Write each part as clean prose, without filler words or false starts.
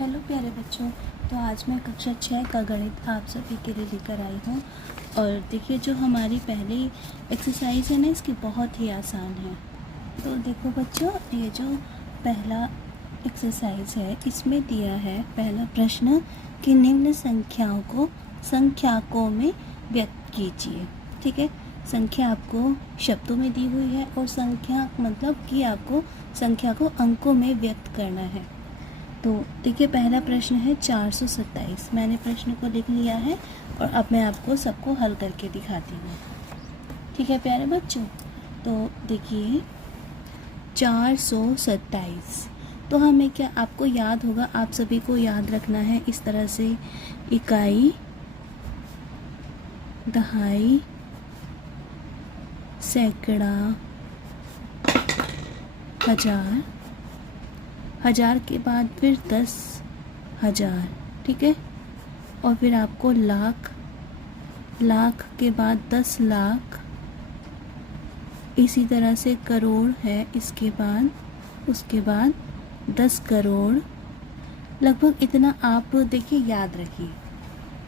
Hello प्यारे बच्चों। तो आज मैं कक्षा 6 का गणित आप सभी के लिए लेकर आई हूँ। और देखिए, जो हमारी पहली एक्सरसाइज है ना, इसकी बहुत ही आसान है। तो देखो बच्चों, ये जो पहला एक्सरसाइज है, इसमें दिया है पहला प्रश्न कि निम्न संख्याओं को संख्याकों में व्यक्त कीजिए। ठीक है, संख्या आपको शब्दों में दी हुई है और संख्या मतलब कि आपको संख्या को अंकों में व्यक्त करना है। तो देखिए, पहला प्रश्न है 427। मैंने प्रश्न को लिख लिया है और अब मैं आपको सबको हल करके दिखाती हूँ। ठीक है प्यारे बच्चों, तो देखिए 427। तो हमें क्या, आपको याद होगा, आप सभी को याद रखना है इस तरह से: इकाई, दहाई, सैकड़ा, हजार, हजार के बाद फिर 10,000। ठीक है, और फिर आपको लाख, लाख के बाद 10 लाख, इसी तरह से करोड़ है इसके बाद, उसके बाद 10 करोड़। लगभग इतना आप देखिए याद रखिए।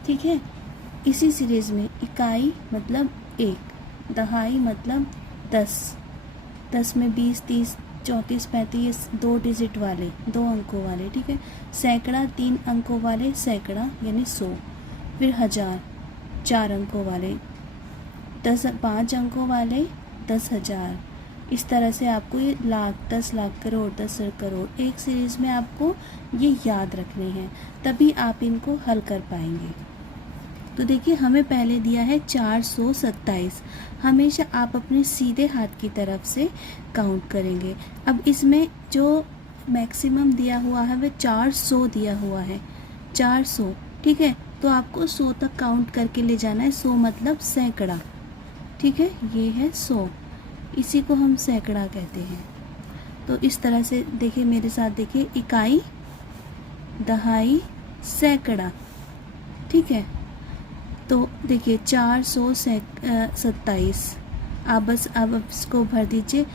ठीक है, इसी सीरीज़ में इकाई मतलब 1, दहाई मतलब 10, 10 में 20, 30, 34, 35 2 डिजिट वाले, 2 अंकों वाले। ठीक है, सैकड़ा 3 अंकों वाले सैकड़ा यानी 100। फिर हजार 4 अंकों वाले, 5 अंकों वाले 10,000। इस तरह से आपको ये लाख, 10 लाख, करोड़, 10 करोड़ एक सीरीज़ में आपको ये याद रखने हैं, तभी आप इनको हल कर पाएंगे। तो देखिए, हमें पहले दिया है 427। हमेशा आप अपने सीधे हाथ की तरफ से काउंट करेंगे। अब इसमें जो मैक्सिमम दिया हुआ है वह 400 दिया हुआ है, 400। ठीक है, तो आपको 100 तक काउंट करके ले जाना है। 100 मतलब सैकड़ा। ठीक है, ये है 100, इसी को हम सैकड़ा कहते हैं। तो इस तरह से देखिए, मेरे साथ देखिए, इकाई, दहाई, सैकड़ा। ठीक है, तो देखिए 427। आप बस अब इसको भर दीजिए।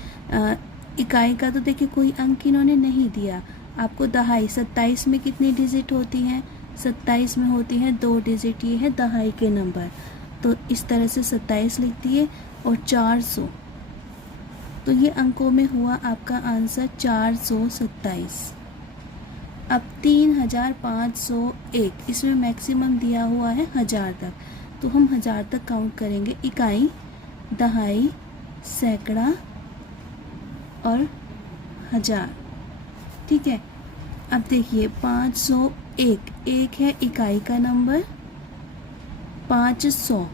इकाई का तो देखिए कोई अंक इन्होंने नहीं दिया आपको। दहाई, 27 में कितनी डिजिट होती हैं? 27 में होती हैं 2 डिजिट। ये है दहाई के नंबर, तो इस तरह से 27 लिख दिए और 400। तो ये अंकों में हुआ आपका आंसर 427। अब 3501, इसमें मैक्सिमम दिया हुआ है 1000 तक, तो हम 1000 तक काउंट करेंगे। इकाई, दहाई, सैकड़ा और हजार। ठीक है, अब देखिए 501, एक है इकाई का नंबर, 500।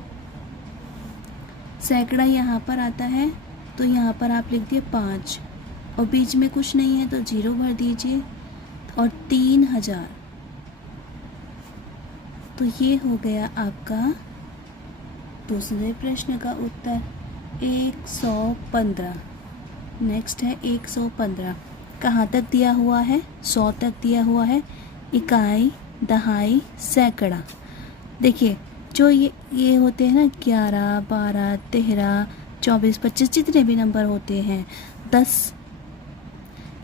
सैकड़ा यहाँ पर आता है, तो यहाँ पर आप लिख दिए 5 और बीच में कुछ नहीं है तो 0 भर दीजिए। और 3000, तो ये हो गया आपका दूसरे प्रश्न का उत्तर 115। नेक्स्ट है 115। कहाँ तक दिया हुआ है? 100 तक दिया हुआ है। इकाई, दहाई, सैकड़ा। देखिए, जो ये होते हैं ना, 11, 12, 13, 24, 25, जितने भी नंबर होते हैं, 10,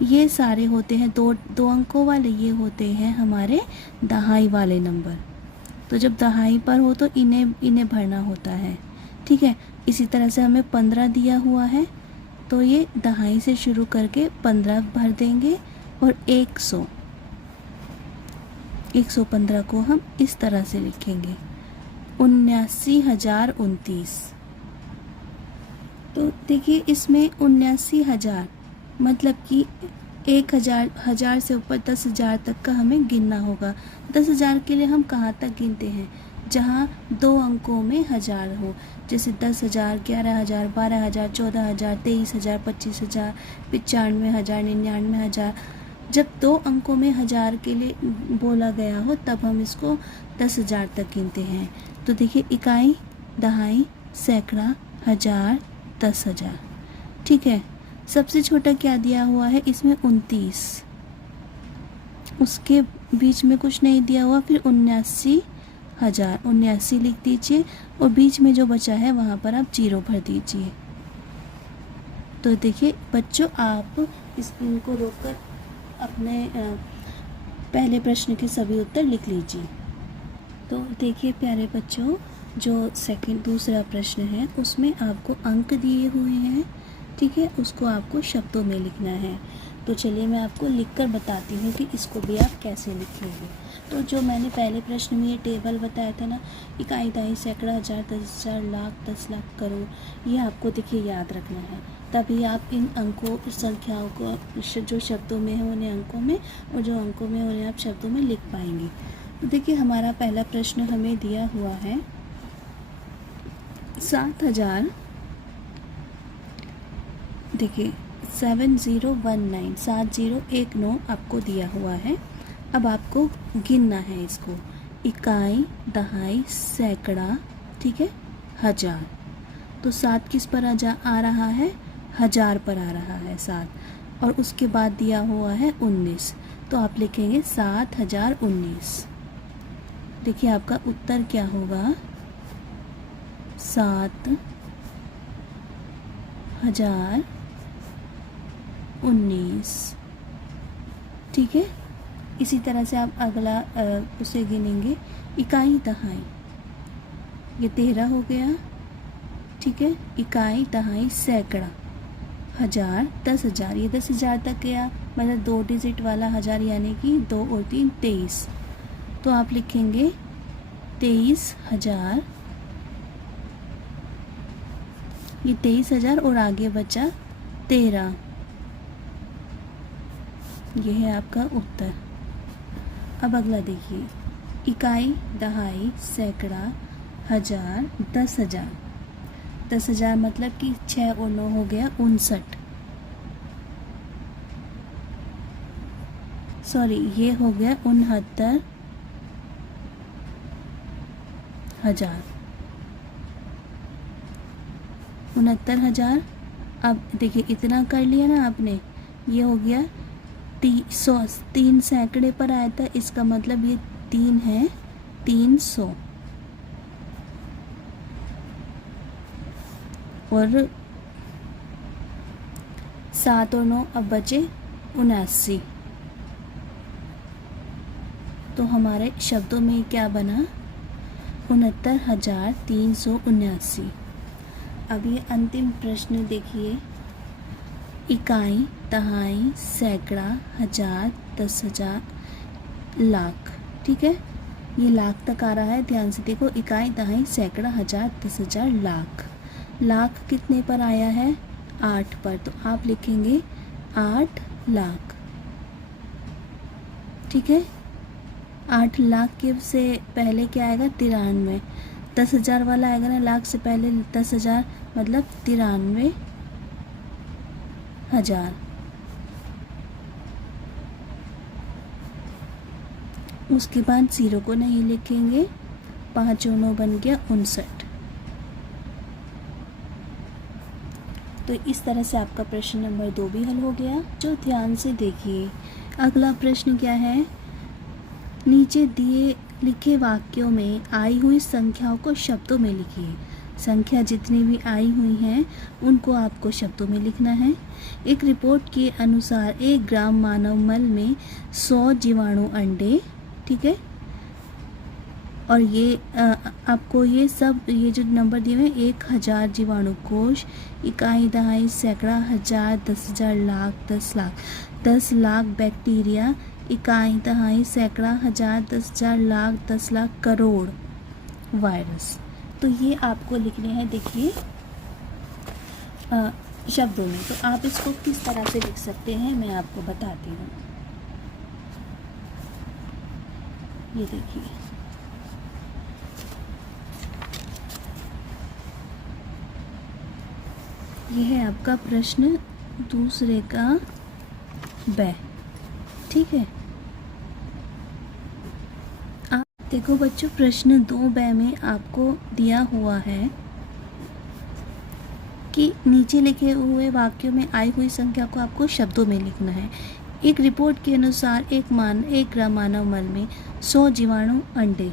ये सारे होते हैं दो अंकों वाले। ये होते हैं हमारे दहाई वाले नंबर। तो जब दहाई पर हो तो इन्हें भरना होता है। ठीक है, इसी तरह से हमें 15 दिया हुआ है, तो ये दहाई से शुरू करके 15 भर देंगे। और 115 को हम इस तरह से लिखेंगे, 79,029। तो देखिए, इसमें 79,000 मतलब कि 1000 से ऊपर 10,000 तक का हमें गिनना होगा। 10,000 के लिए हम कहाँ तक गिनते हैं? जहाँ 2 अंकों में 1000 हो, जैसे 10,000, 11,000, 12,000, 14,000, 23,000, 25,000, 95,000, 99,000। जब 2 अंकों में 1000 के लिए बोला गया हो तब हम इसको 10,000 तक गिनते हैं। तो देखिए, इकाई, दहाई, सैकड़ा, हजार, 10,000। ठीक है, सबसे छोटा क्या दिया हुआ है इसमें? 29। उसके बीच में कुछ नहीं दिया हुआ, फिर 79,000, 79 लिख दीजिए और बीच में जो बचा है वहाँ पर आप 0 भर दीजिए। तो देखिए बच्चों, आप इनको रोककर अपने पहले प्रश्न के सभी उत्तर लिख लीजिए। तो देखिए प्यारे बच्चों, जो दूसरा प्रश्न है उसमें आपको अंक दिए हुए हैं, ठीक है, उसको आपको शब्दों में लिखना है। तो चलिए मैं आपको लिखकर बताती हूँ कि इसको भी आप कैसे लिखेंगे। तो जो मैंने पहले प्रश्न में ये टेबल बताया था ना, इकाई, दहाई, सैकड़ा, हज़ार, 10,000, लाख, 10 लाख, करोड़, ये आपको देखिए याद रखना है। तभी आप इन अंकों, संख्याओं को जो शब्दों में है उन्हें अंकों में, और जो अंकों में उन्हें आप शब्दों में लिख पाएंगे। तो देखिए हमारा पहला प्रश्न हमें दिया हुआ है 7,000, देखिए 7019, 7019 आपको दिया हुआ है। अब आपको गिनना है इसको, इकाई, दहाई, सैकड़ा, ठीक है, हज़ार। तो 7 किस पर आ रहा है? हज़ार पर आ रहा है 7, और उसके बाद दिया हुआ है 19, तो आप लिखेंगे 7019। देखिए आपका उत्तर क्या होगा, 7019, ठीक है। इसी तरह से आप अगला उसे गिनेंगे, इकाई, दहाई, ये 13 हो गया, ठीक है। इकाई, दहाई, सैकड़ा, हज़ार, 10,000, ये 10,000 तक गया, मतलब 2 डिजिट वाला हज़ार, यानी कि 2 और 3 23, तो आप लिखेंगे 23,000, ये 23,000 और आगे बचा 13, ये है आपका उत्तर। अब अगला देखिए, इकाई, दहाई, सैकड़ा, हज़ार, 10,000, 10,000 मतलब कि 6 और 9 हो गया 59, सॉरी ये हो गया 69,000, 69,000। अब देखिए इतना कर लिया ना आपने, ये हो गया 3 सैकड़े पर आया था, इसका मतलब ये 3 है 300, और 7 और 9 अब बचे 79। तो हमारे शब्दों में क्या बना, 69,379। अब ये अंतिम प्रश्न देखिए, इकाई, दहाई, सैकड़ा, हज़ार, 10,000, लाख, ठीक है, ये लाख तक आ रहा है, ध्यान से देखो, इकाई, दहाई, सैकड़ा, हज़ार, 10,000, लाख। लाख कितने पर आया है? 8 पर, तो आप लिखेंगे 8 लाख, ठीक है। 8 लाख के से पहले क्या आएगा? 93, 10,000 वाला आएगा ना, लाख से पहले 10,000, मतलब 93,000। उसके बाद 0 को नहीं लिखेंगे, 5 और 9 बन गया 59। तो इस तरह से आपका प्रश्न नंबर 2 भी हल हो गया। जो ध्यान से देखिए, अगला प्रश्न क्या है, नीचे दिए लिखे वाक्यों में आई हुई संख्याओं को शब्दों में लिखिए। संख्या जितनी भी आई हुई हैं उनको आपको शब्दों में लिखना है। एक रिपोर्ट के अनुसार 1 ग्राम मानव मल में 100 जीवाणु अंडे, ठीक है, और ये आपको ये जो नंबर दिए हुए हैं, 1,000 जीवाणु कोश, इकाई, दहाई, सैकड़ा, हज़ार, 10,000, लाख, 10 लाख, 10 लाख बैक्टीरिया, इकाई, दहाई, सैकड़ा, हज़ार, 10,000, लाख, 10 लाख, करोड़ वायरस। तो ये आपको लिखने हैं, देखिए शब्दों में। तो आप इसको किस तरह से लिख सकते हैं मैं आपको बताती हूँ। ये देखिए, ये है आपका प्रश्न दूसरे का ब, ठीक है। आप देखो बच्चों, प्रश्न 2 में आपको दिया हुआ है कि नीचे लिखे हुए वाक्यों में आई हुई संख्या को आपको शब्दों में लिखना है। एक रिपोर्ट के अनुसार 1 ग्राम मानव मल में 100 जीवाणु अंडे,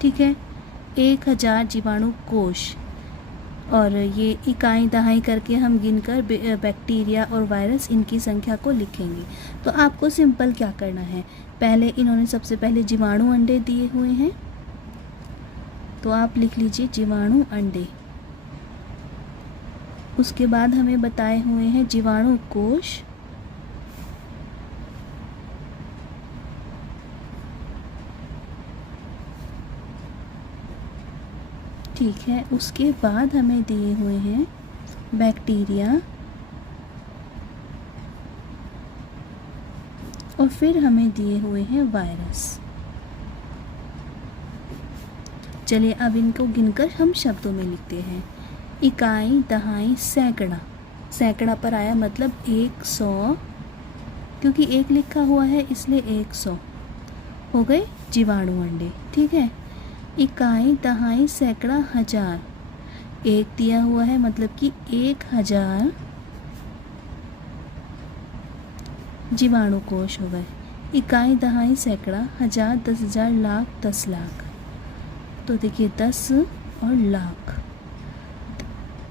ठीक है, 1,000 जीवाणु कोश, और ये इकाई दहाई करके हम गिनकर बैक्टीरिया और वायरस इनकी संख्या को लिखेंगे। तो आपको सिंपल क्या करना है, पहले इन्होंने सबसे पहले जीवाणु अंडे दिए हुए हैं, तो आप लिख लीजिए जीवाणु अंडे। उसके बाद हमें बताए हुए हैं जीवाणु कोश, ठीक है। उसके बाद हमें दिए हुए हैं बैक्टीरिया और फिर हमें दिए हुए हैं वायरस। चलिए अब इनको गिनकर हम शब्दों में लिखते हैं। इकाई दहाई सैकड़ा, सैकड़ा पर आया मतलब 100, क्योंकि एक लिखा हुआ है इसलिए 100 हो गए जीवाणु अंडे, ठीक है। इकाई दहाई सैकड़ा हजार, एक दिया हुआ है मतलब कि 1000 जीवाणु कोश हो गए। इकाई दहाई सैकड़ा, हजार, 10,000, लाख, 10 लाख। तो देखिए 10 और लाख,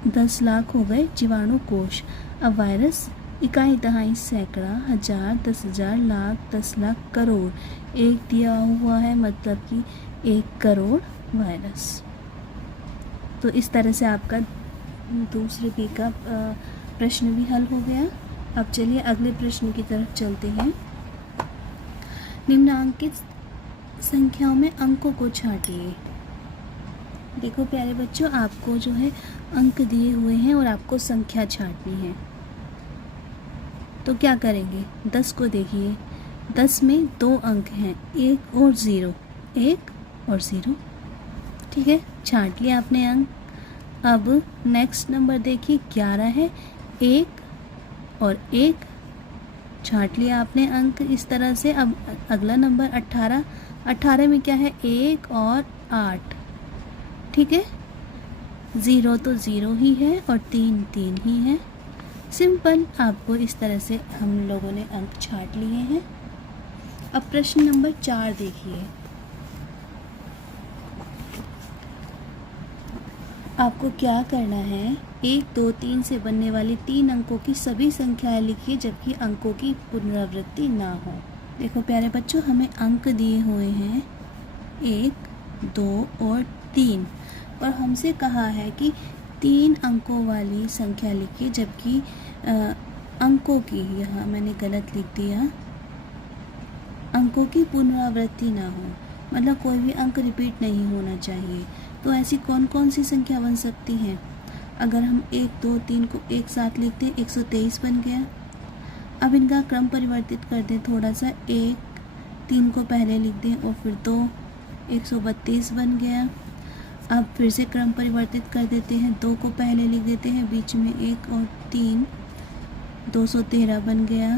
10 लाख हो गए जीवाणु कोश। अब वायरस, इकाई दहाई सैकड़ा, हजार, 10,000, लाख, 10 लाख, करोड़, एक दिया हुआ है मतलब कि 1 करोड़ वायरस। तो इस तरह से आपका दूसरे बी का प्रश्न भी हल हो गया। अब चलिए अगले प्रश्न की तरफ चलते हैं। निम्नांकित संख्याओं में अंकों को छांटिए। देखो प्यारे बच्चों, आपको जो है अंक दिए हुए हैं और आपको संख्या छांटनी है। तो क्या करेंगे, 10 को देखिए, 10 में 2 अंक हैं, 1 और 0, 1 और 0, ठीक है, छांट लिया आपने अंक। अब नेक्स्ट नंबर देखिए 11 है, 1 और 1, छांट लिया आपने अंक इस तरह से। अब अगला नंबर 18, 18 में क्या है, 1 और 8, ठीक है, 0 तो 0 ही है और 3 3 ही है। सिंपल, आपको इस तरह से हम लोगों ने अंक छांट लिए हैं। अब प्रश्न नंबर 4 देखिए, आपको क्या करना है, 1 2 3 से बनने वाली 3 अंकों की सभी संख्याएं लिखिए जबकि अंकों की पुनरावृत्ति ना हो। देखो प्यारे बच्चों, हमें अंक दिए हुए हैं 1 2 और 3 और हमसे कहा है कि 3 अंकों वाली संख्या लिखिए जबकि अंकों की, यहाँ मैंने गलत लिख दिया, अंकों की पुनरावृत्ति ना हो, मतलब कोई भी अंक रिपीट नहीं होना चाहिए। तो ऐसी कौन कौन सी संख्या बन सकती हैं, अगर हम 1 2 3 को एक साथ लिखते हैं 123 बन गया। अब इनका क्रम परिवर्तित कर दें थोड़ा सा, 1 3 को पहले लिख दें और फिर 2, 132 बन गया। अब फिर से क्रम परिवर्तित कर देते हैं, 2 को पहले लिख देते हैं, बीच में 1 और 3, 213 बन गया।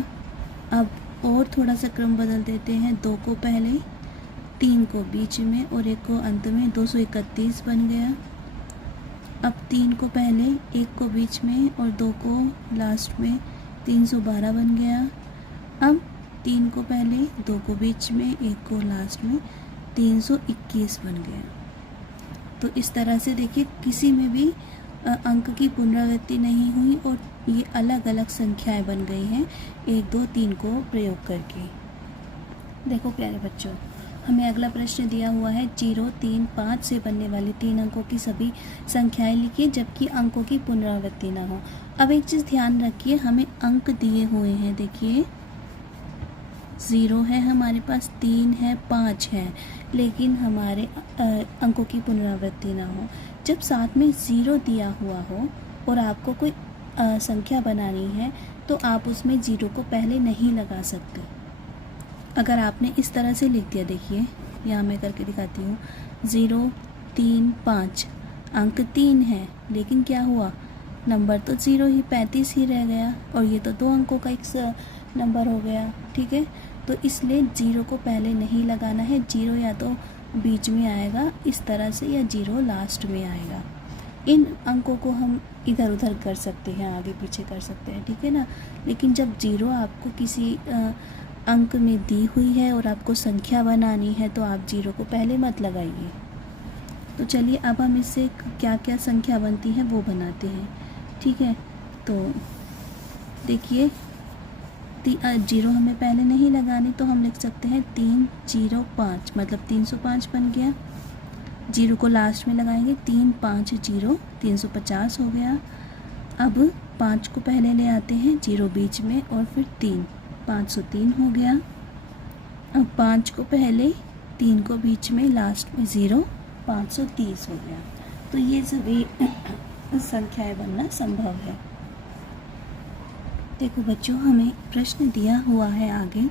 अब और थोड़ा सा क्रम बदल देते हैं, 2 को पहले, 3 को बीच में और 1 को अंत में, 231 बन गया। अब 3 को पहले, 1 को बीच में और 2 को लास्ट में, 312 बन गया। अब 3 को पहले, 2 को बीच में, 1 को लास्ट में, 321 बन गया। तो इस तरह से देखिए किसी में भी अंक की पुनरावृत्ति नहीं हुई और ये अलग अलग संख्याएं बन गई हैं 1 2 3 को प्रयोग करके। देखो प्यारे बच्चों, हमें अगला प्रश्न दिया हुआ है 0 3 5 से बनने वाली 3 अंकों की सभी संख्याएं लिखिए जबकि अंकों की पुनरावृत्ति ना हो। अब एक चीज़ ध्यान रखिए, हमें अंक दिए हुए हैं, देखिए 0 है हमारे पास, 3 है, 5 है, लेकिन हमारे अंकों की पुनरावृत्ति ना हो। जब साथ में 0 दिया हुआ हो और आपको कोई संख्या बनानी है तो आप उसमें 0 को पहले नहीं लगा सकते। अगर आपने इस तरह से लिख दिया, देखिए यहाँ मैं करके दिखाती हूँ, 0 3 5, अंक 3 है लेकिन क्या हुआ, नंबर तो 0 ही, 35 ही रह गया और ये तो 2 अंकों का एक नंबर हो गया, ठीक है। तो इसलिए 0 को पहले नहीं लगाना है, 0 या तो बीच में आएगा इस तरह से या 0 लास्ट में आएगा। इन अंकों को हम इधर उधर कर सकते हैं, आगे पीछे कर सकते हैं, ठीक है ना। लेकिन जब 0 आपको किसी अंक में दी हुई है और आपको संख्या बनानी है तो आप 0 को पहले मत लगाइए। तो चलिए अब हम इससे क्या क्या संख्या बनती है वो बनाते हैं। ठीक है, तो देखिए जीरो हमें पहले नहीं लगानी, तो हम लिख सकते हैं 305, मतलब 305 बन गया। जीरो को लास्ट में लगाएंगे, 3 5 0, 350 हो गया। अब 5 को पहले ले आते हैं, जीरो बीच में, और फिर 3, 503 हो गया। अब 5 को पहले, 3 को बीच में, लास्ट में 0, 530 हो गया। तो ये सभी संख्याएं बनना संभव है। देखो बच्चों, हमें प्रश्न दिया हुआ है आगे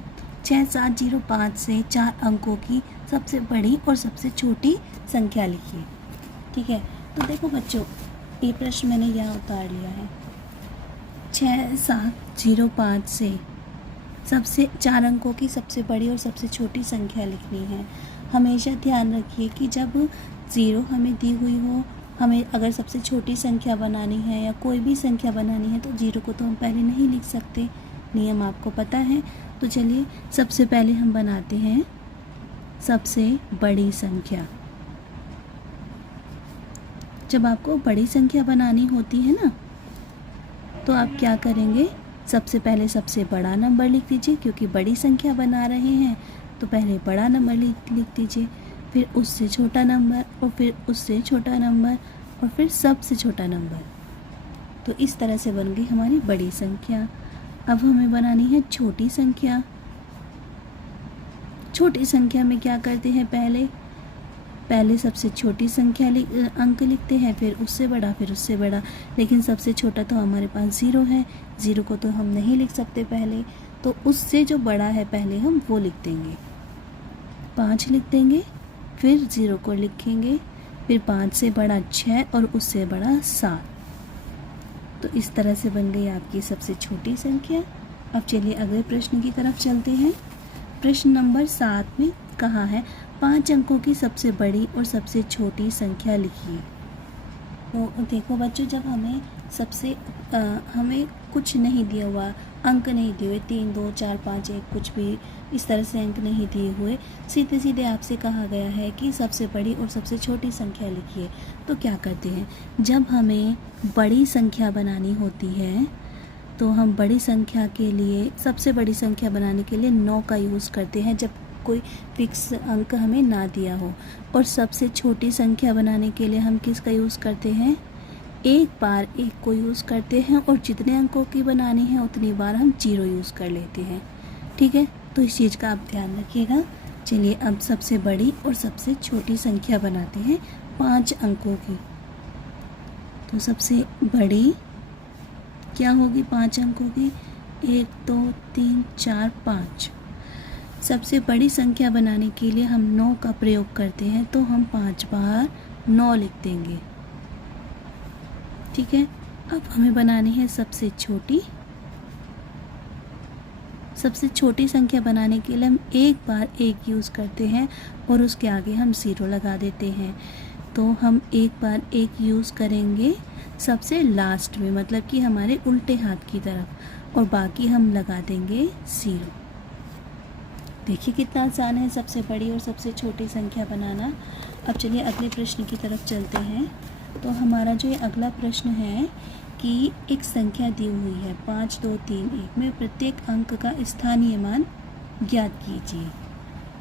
6705 से 4 अंकों की सबसे बड़ी और सबसे छोटी संख्या लिखिए। ठीक है, तो देखो बच्चों, ये प्रश्न मैंने यहाँ उतार लिया है। 6705 से सबसे 4 अंकों की सबसे बड़ी और सबसे छोटी संख्या लिखनी है। हमेशा ध्यान रखिए कि जब ज़ीरो हमें दी हुई हो, हमें अगर सबसे छोटी संख्या बनानी है या कोई भी संख्या बनानी है, तो जीरो को तो हम पहले नहीं लिख सकते, नियम आपको पता है। तो चलिए सबसे पहले हम बनाते हैं सबसे बड़ी संख्या। जब आपको बड़ी संख्या बनानी होती है ना, तो आप क्या करेंगे, सबसे पहले सबसे बड़ा नंबर लिख दीजिए, क्योंकि बड़ी संख्या बना रहे हैं तो पहले बड़ा नंबर लिख दीजिए, फिर उससे छोटा नंबर, और फिर उससे छोटा नंबर, और फिर सबसे छोटा नंबर। तो इस तरह से बन गई हमारी बड़ी संख्या। अब हमें बनानी है छोटी संख्या। छोटी संख्या में क्या करते हैं, पहले सबसे छोटी संख्या अंक लिखते हैं, फिर उससे बड़ा, फिर उससे बड़ा। लेकिन सबसे छोटा तो हमारे पास ज़ीरो है, ज़ीरो को तो हम नहीं लिख सकते पहले, तो उससे जो बड़ा है पहले हम वो लिख देंगे। 5 लिख देंगे, फिर ज़ीरो को लिखेंगे, फिर 5 से बड़ा 6 और उससे बड़ा 7। तो इस तरह से बन गई आपकी सबसे छोटी संख्या। अब चलिए अगले प्रश्न की तरफ चलते हैं। प्रश्न नंबर 7 में कहा है 5 अंकों की सबसे बड़ी और सबसे छोटी संख्या लिखिए। तो देखो बच्चों, जब हमें कुछ नहीं दिया हुआ, अंक नहीं दिए हुए, 3 2 4 5 1 कुछ भी इस तरह से अंक नहीं दिए हुए, सीधे सीधे आपसे कहा गया है कि सबसे बड़ी और सबसे छोटी संख्या लिखिए, तो क्या करते हैं, जब हमें बड़ी संख्या बनानी होती है तो हम बड़ी संख्या के लिए, सबसे बड़ी संख्या बनाने के लिए 9 का यूज़ करते हैं, जब कोई फिक्स अंक हमें ना दिया हो। और सबसे छोटी संख्या बनाने के लिए हम किसका यूज़ करते हैं, एक बार 1 को यूज़ करते हैं, और जितने अंकों की बनानी है उतनी बार हम 0 यूज़ कर लेते हैं। ठीक है, तो इस चीज़ का आप ध्यान रखिएगा। चलिए अब सबसे बड़ी और सबसे छोटी संख्या बनाते हैं 5 अंकों की। तो सबसे बड़ी क्या होगी 5 अंकों की, 1 2 3 4 5। सबसे बड़ी संख्या बनाने के लिए हम 9 का प्रयोग करते हैं, तो हम 5 बार 9 लिख देंगे। ठीक है, अब हमें बनानी है सबसे छोटी संख्या बनाने के लिए हम एक बार 1 यूज़ करते हैं और उसके आगे हम 0 लगा देते हैं। तो हम एक बार 1 यूज़ करेंगे सबसे लास्ट में, मतलब कि हमारे उल्टे हाथ की तरफ, और बाकी हम लगा देंगे 0। देखिए कितना आसान है सबसे बड़ी और सबसे छोटी संख्या बनाना। अब चलिए अगले प्रश्न की तरफ चलते हैं। तो हमारा जो ये अगला प्रश्न है कि एक संख्या दी हुई है 5 2 3 1 में प्रत्येक अंक का स्थानीय मान ज्ञात कीजिए।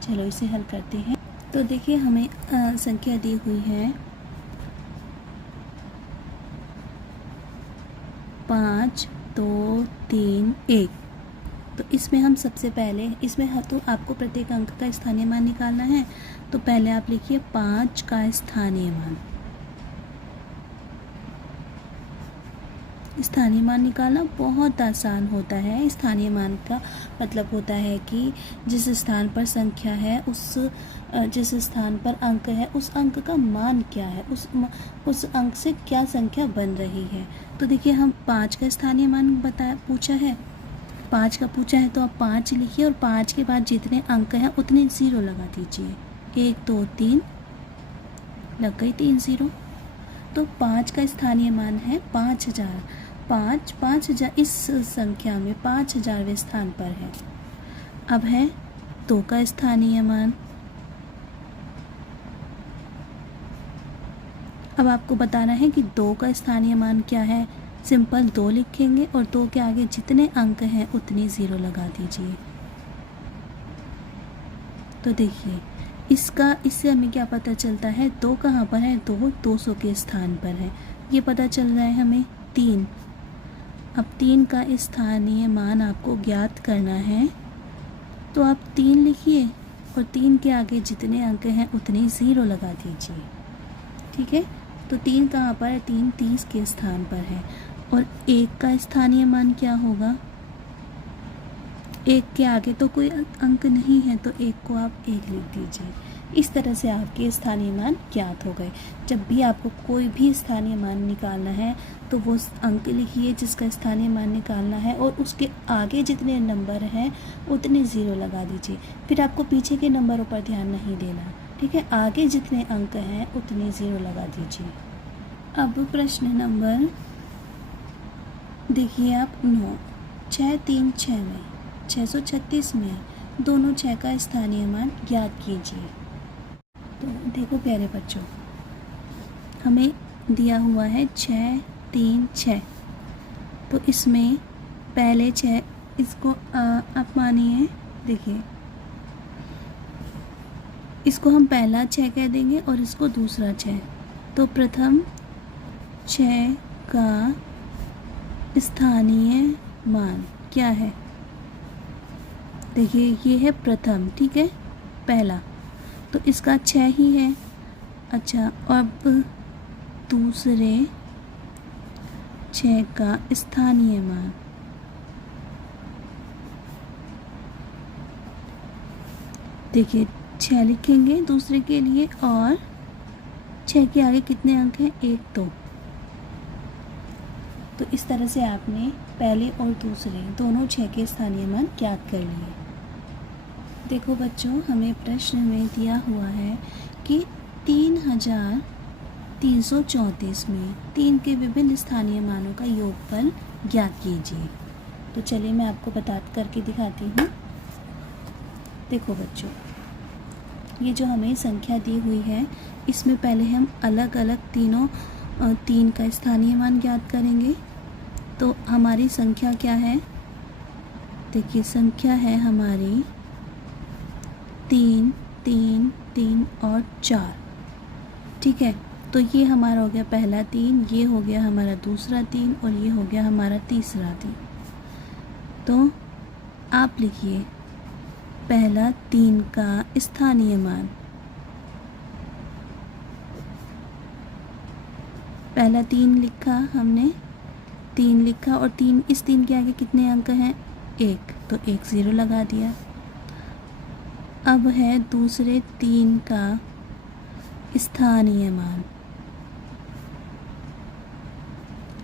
चलो इसे हल करते हैं। तो देखिए हमें संख्या दी हुई है 5 2 3 1। तो इसमें हम सबसे पहले, इसमें तो आपको प्रत्येक अंक का स्थानीय मान निकालना है, तो पहले आप लिखिए 5 का स्थानीय मान। स्थानीय मान निकालना बहुत आसान होता है। स्थानीय मान का मतलब होता है कि जिस स्थान पर संख्या है, जिस स्थान पर अंक है, उस अंक का मान क्या है, उस अंक से क्या संख्या बन रही है। तो देखिए हम 5 का स्थानीय मान पूछा है, 5 का पूछा है, तो आप 5 लिखिए और 5 के बाद जितने अंक हैं उतने 0 लगा दीजिए। 1 2 3 लग गई 3 0। तो 5 का स्थानीय मान है 5000। 5000 इस संख्या में 5000वें स्थान पर है। अब है 2 का स्थानीय मान, अब आपको बताना है कि 2 का स्थानीय मान क्या है। सिंपल 2 लिखेंगे और 2 के आगे जितने अंक हैं उतनी 0 लगा दीजिए। तो देखिए इससे हमें क्या पता चलता है, 2 कहाँ पर है, 2 200 के स्थान पर है। ये पता चल रहा है हमें 3। अब 3 का स्थानीय मान आपको ज्ञात करना है, तो आप 3 लिखिए और 3 के आगे जितने अंक हैं उतनी 0 लगा दीजिए। ठीक है, तो 3 कहाँ पर है, 3 30 के स्थान पर है। और 1 का स्थानीय मान क्या होगा, 1 के आगे तो कोई अंक नहीं है, तो 1 को आप 1 लिख दीजिए। इस तरह से आपके स्थानीय मान ज्ञात हो गए। जब भी आपको कोई भी स्थानीय मान निकालना है तो वो अंक लिखिए जिसका स्थानीय मान निकालना है, और उसके आगे जितने नंबर हैं उतने 0 लगा दीजिए। फिर आपको पीछे के नंबरों पर ध्यान नहीं देना, ठीक है, आगे जितने अंक हैं उतने 0 लगा दीजिए। अब प्रश्न नंबर देखिए आप 9, 6 3 6 में 636 में दोनों 6 का स्थानीय मान ज्ञात कीजिए। तो देखो प्यारे बच्चों, हमें दिया हुआ है 6 3 6। तो इसमें पहले 6 इसको आप मानिए, देखिए इसको हम पहला 6 कह देंगे और इसको दूसरा 6। तो प्रथम 6 का स्थानीय मान क्या है, देखिए ये है प्रथम, ठीक है, पहला, तो इसका 6 ही है। अच्छा, अब दूसरे 6 का स्थानीय मान, देखिए 6 लिखेंगे दूसरे के लिए, और 6 के आगे कितने अंक हैं, 1 2। तो इस तरह से आपने पहले और दूसरे दोनों 6 के स्थानीय मान ज्ञात कर लिए। देखो बच्चों, हमें प्रश्न में दिया हुआ है कि 3334 में 3 के विभिन्न स्थानीय मानों का योगफल ज्ञात कीजिए। तो चलिए मैं आपको बता करके दिखाती हूँ। देखो बच्चों, ये जो हमें संख्या दी हुई है इसमें पहले हम अलग अलग 3 का स्थानीय मान ज्ञात करेंगे। तो हमारी संख्या क्या है, देखिए संख्या है हमारी 3 3 3 और 4, ठीक है। तो ये हमारा हो गया पहला 3, ये हो गया हमारा दूसरा 3 और ये हो गया हमारा तीसरा 3। तो आप लिखिए पहला 3 का स्थानीय मान, पहला 3 लिखा हमने, 3 लिखा और 3 इस 3 के आगे कितने अंक हैं, 1, तो 1 0 लगा दिया। अब है दूसरे 3 का स्थानीय मान।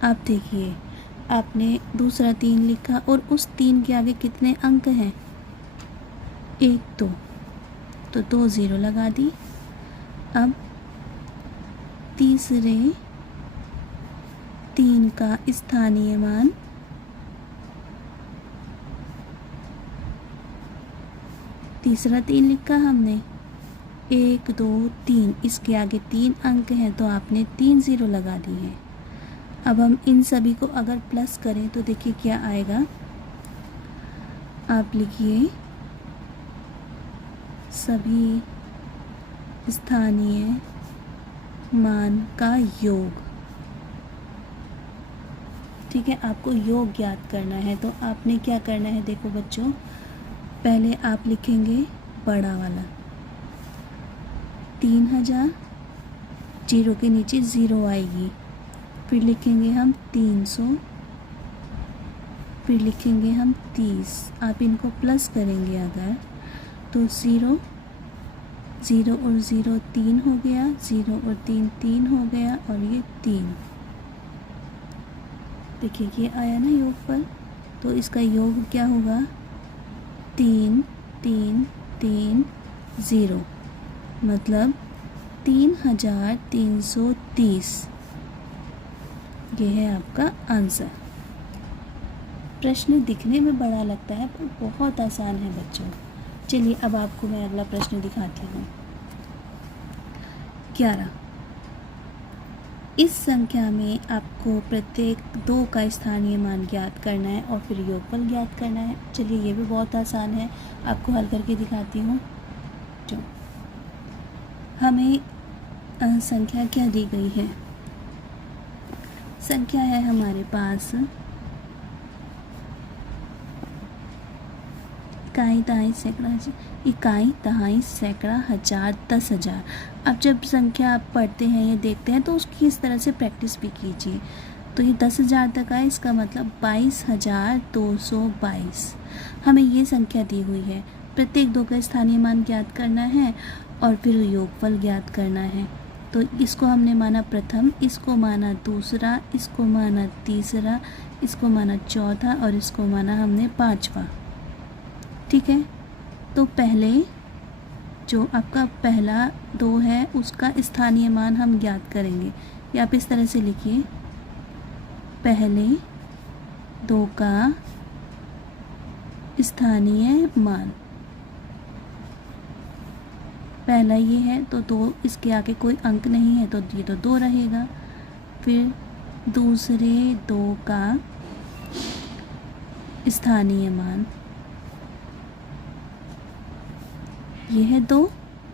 आप देखिए आपने दूसरा 3 लिखा और उस 3 के आगे कितने अंक हैं, 1 2, तो 2 0 लगा दी। अब तीसरे 3 का स्थानीय मान, तीसरा 3 लिखा हमने, 1 2 3, इसके आगे 3 अंक हैं तो आपने 3 0 लगा दी है। अब हम इन सभी को अगर प्लस करें तो देखिए क्या आएगा, आप लिखिए सभी स्थानीय मान का योग, ठीक है। आपको योग ज्ञात करना है तो आपने क्या करना है, देखो बच्चों, पहले आप लिखेंगे बड़ा वाला 3000, 0 के नीचे 0 आएगी, फिर लिखेंगे हम 300, फिर लिखेंगे हम 30। आप इनको प्लस करेंगे अगर तो 0 0 और 0 3 हो गया, 0 और 3 3 हो गया, और ये 3, देखिए ये आया ना योगफल। तो इसका योग क्या होगा, 3 3 3 0, मतलब 3330। ये है आपका आंसर। प्रश्न दिखने में बड़ा लगता है पर बहुत आसान है बच्चों। चलिए अब आपको मैं अगला प्रश्न दिखाती हूँ। 11 इस संख्या में आपको प्रत्येक 2 का स्थानीय मान ज्ञात करना है और फिर योगफल ज्ञात करना है। चलिए ये भी बहुत आसान है, आपको हल करके दिखाती हूँ। जो हमें संख्या क्या दी गई है, संख्या है हमारे पास इकाई, दहाई, सैकड़ा, इकाई, दहाई, सैकड़ा, हजार, 10,000। अब जब संख्या आप पढ़ते हैं या देखते हैं तो उसकी इस तरह से प्रैक्टिस भी कीजिए। तो ये 10,000 तक आए, इसका मतलब 22,222 हमें ये संख्या दी हुई है। प्रत्येक 2 का स्थानीय मान ज्ञात करना है और फिर योगफल ज्ञात करना है। तो इसको हमने माना प्रथम, इसको माना दूसरा, इसको माना तीसरा, इसको माना चौथा और इसको माना हमने 5वां। ठीक है, तो पहले जो आपका पहला 2 है उसका स्थानीय मान हम ज्ञात करेंगे, या आप इस तरह से लिखिए, पहले 2 का स्थानीय मान। पहला ये है तो 2, इसके आगे कोई अंक नहीं है तो ये तो 2 रहेगा। फिर दूसरे 2 का स्थानीय मान, ये है 2,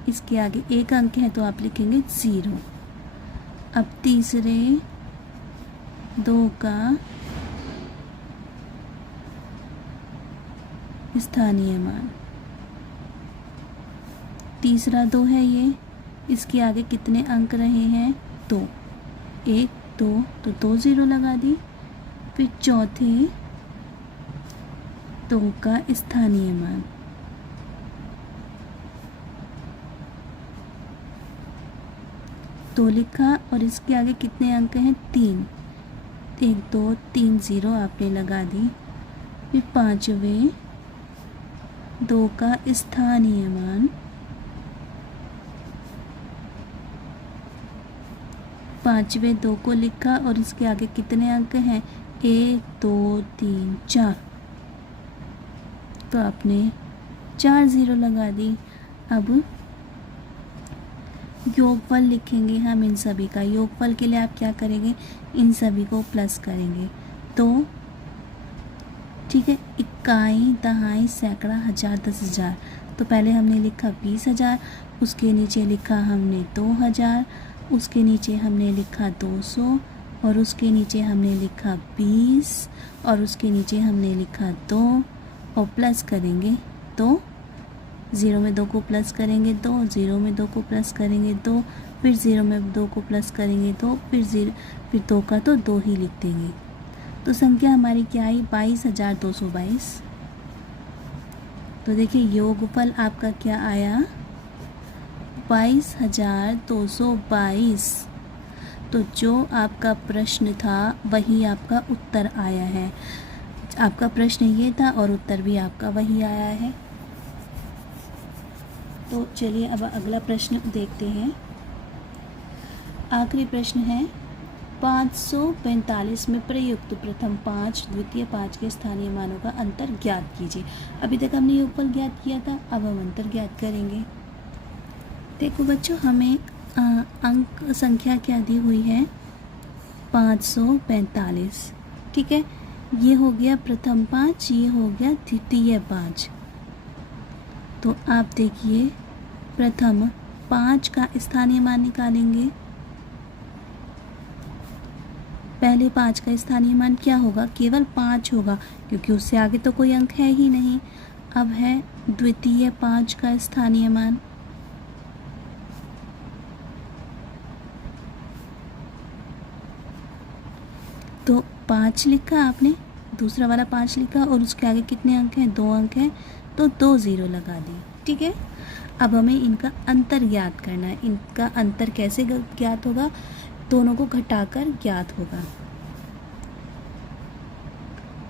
इसके आगे एक अंक है तो आप लिखेंगे 0। अब तीसरे 2 का स्थानीय मान, तीसरा 2 है ये, इसके आगे कितने अंक रहे हैं 2, 1 2 तो 2 0 लगा दी। फिर चौथे 2 का स्थानीय मान, तो लिखा और इसके आगे कितने अंक हैं 3, 1 2 3 0 आपने लगा दी। फिर पांचवें 2 का स्थानीय मान, पांचवें 2 को लिखा और इसके आगे कितने अंक हैं 1 2 3 4, तो आपने 4 0 लगा दी। अब योगफल लिखेंगे हम इन सभी का। योगफल के लिए आप क्या करेंगे, इन सभी को प्लस करेंगे। तो ठीक है, इकाई, दहाई, सैकड़ा, हजार, 10,000। तो पहले हमने लिखा 20,000, उसके नीचे लिखा हमने 2,000, उसके नीचे हमने लिखा 200 और उसके नीचे हमने लिखा 20 और उसके नीचे हमने लिखा 2 और प्लस करेंगे तो 0 में 2 को प्लस करेंगे 2, 0 में 2 को प्लस करेंगे 2, फिर 0 में 2 को प्लस करेंगे 2, फिर 2 का तो 2 ही लिख देंगे। तो संख्या हमारी क्या आई 22,222। तो देखिए योगफल आपका क्या आया 22,222। तो जो आपका प्रश्न था वही आपका उत्तर आया है। आपका प्रश्न ये था और उत्तर भी आपका वही आया है। तो चलिए अब अगला प्रश्न देखते हैं। आखिरी प्रश्न है 545 में प्रयुक्त प्रथम 5, द्वितीय 5 के स्थानीय मानों का अंतर ज्ञात कीजिए। अभी तक हमने योगफल ज्ञात किया था, अब हम अंतर ज्ञात करेंगे। देखो बच्चों, हमें अंक संख्या क्या दी हुई है 545। ठीक है, ये हो गया प्रथम 5, ये हो गया द्वितीय 5। तो आप देखिए प्रथम 5 का स्थानीय मान निकालेंगे। पहले 5 का स्थानीय मान क्या होगा, केवल 5 होगा क्योंकि उससे आगे तो कोई अंक है ही नहीं। अब है द्वितीय 5 का स्थानीय मान, तो 5 लिखा आपने, दूसरा वाला 5 लिखा और उसके आगे कितने अंक हैं 2 अंक हैं तो 2 0 लगा दिए। ठीक है, अब हमें इनका अंतर ज्ञात करना है। इनका अंतर कैसे ज्ञात होगा, दोनों को घटाकर ज्ञात होगा।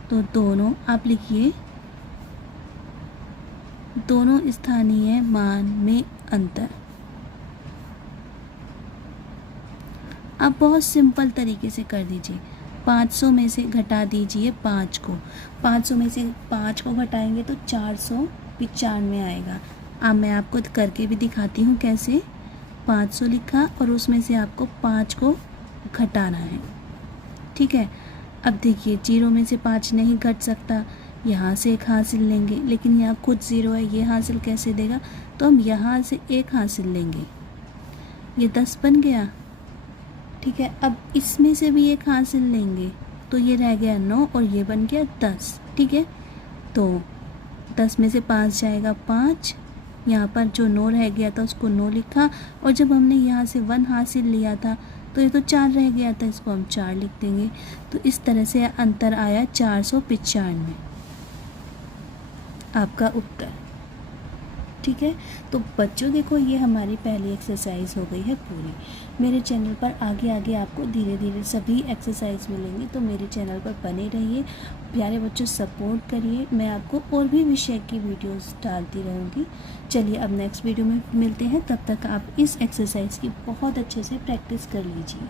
तो दोनों आप लिखिए, दोनों स्थानीय मान में अंतर। आप बहुत सिंपल तरीके से कर दीजिए। 500 में से घटा दीजिए 5 को, 500 में से 5 को घटाएंगे तो 495 आएगा। अब मैं आपको करके भी दिखाती हूँ कैसे। 500 लिखा और उसमें से आपको 5 को घटाना है। ठीक है, अब देखिए 0 में से 5 नहीं घट सकता, यहाँ से 1 हासिल लेंगे, लेकिन यहाँ खुद 0 है, ये हासिल कैसे देगा, तो हम यहाँ से 1 हासिल लेंगे, ये 10 बन गया। ठीक है, अब इसमें से भी 1 हासिल लेंगे तो ये रह गया 9 और ये बन गया 10। ठीक है, तो 10 में से 5 जाएगा 5, यहाँ पर जो 9 रह गया था उसको 9 लिखा, और जब हमने यहाँ से 1 हासिल लिया था तो ये तो 4 रह गया था, इसको हम 4 लिख देंगे। तो इस तरह से अंतर आया 495 आपका उत्तर। ठीक है, तो बच्चों देखो ये हमारी पहली एक्सरसाइज हो गई है पूरी। मेरे चैनल पर आगे आगे आपको धीरे धीरे सभी एक्सरसाइज मिलेंगी, तो मेरे चैनल पर बने रहिए, प्यारे बच्चों सपोर्ट करिए। मैं आपको और भी विषय की वीडियोस डालती रहूँगी। चलिए अब नेक्स्ट वीडियो में मिलते हैं, तब तक आप इस एक्सरसाइज की बहुत अच्छे से प्रैक्टिस कर लीजिए।